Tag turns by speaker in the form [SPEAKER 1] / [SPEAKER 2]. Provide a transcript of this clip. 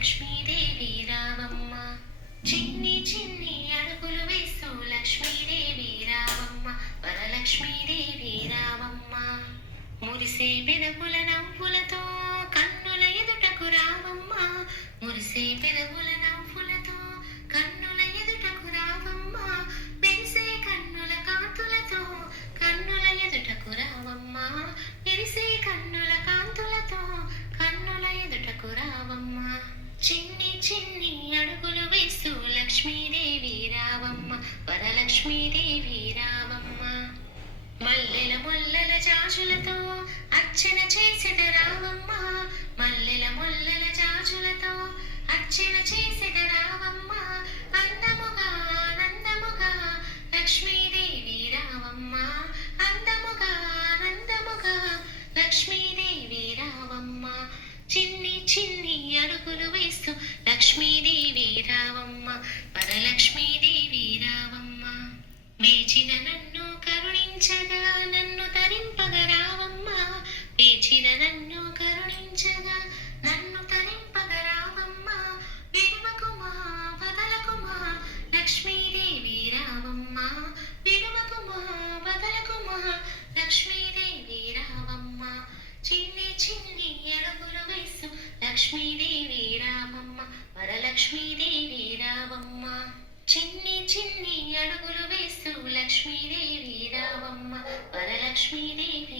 [SPEAKER 1] లక్ష్మీదేవి రావమ్మ. చిన్ని చిన్ని అడుగులు వేస్తూ లక్ష్మీదేవి రావమ్మ. వరలక్ష్మీదేవి రావమ్మ. మురిసే పెదవుల నవ్వులతో కన్నుల ఎదుటకు రావమ్మ. మురిసే పెదవుల చిన్ని అడుగులు వేస్తూ లక్ష్మీదేవి రావమ్మ వరలక్ష్మీదేవి రావమ్మ. మల్లెల మొల్లల జాజులతో అర్చన చేసిన రావమ్మ మల్లెల మొల్లల కరుణించగా నన్ను తరింపగా రావమ్మ. వేచిన నన్ను కరుణించగా నన్ను తరింపగ రావమ్మ. విడువకుమా వదలకుమా లక్ష్మీదేవి రావమ్మా. విడుమకుమా వదలకుమా లక్ష్మీదేవి రావమ్మా. చిన్ని చిన్ని అడుగులు వేసు లక్ష్మీదేవి రామమ్మ వరలక్ష్మీదేవి రావమ్మ. చిన్ని చిన్ని అడుగులు వేసు లక్ష్మీదేవి రావమ్మ వరలక్ష్మీదేవి రావమ్మ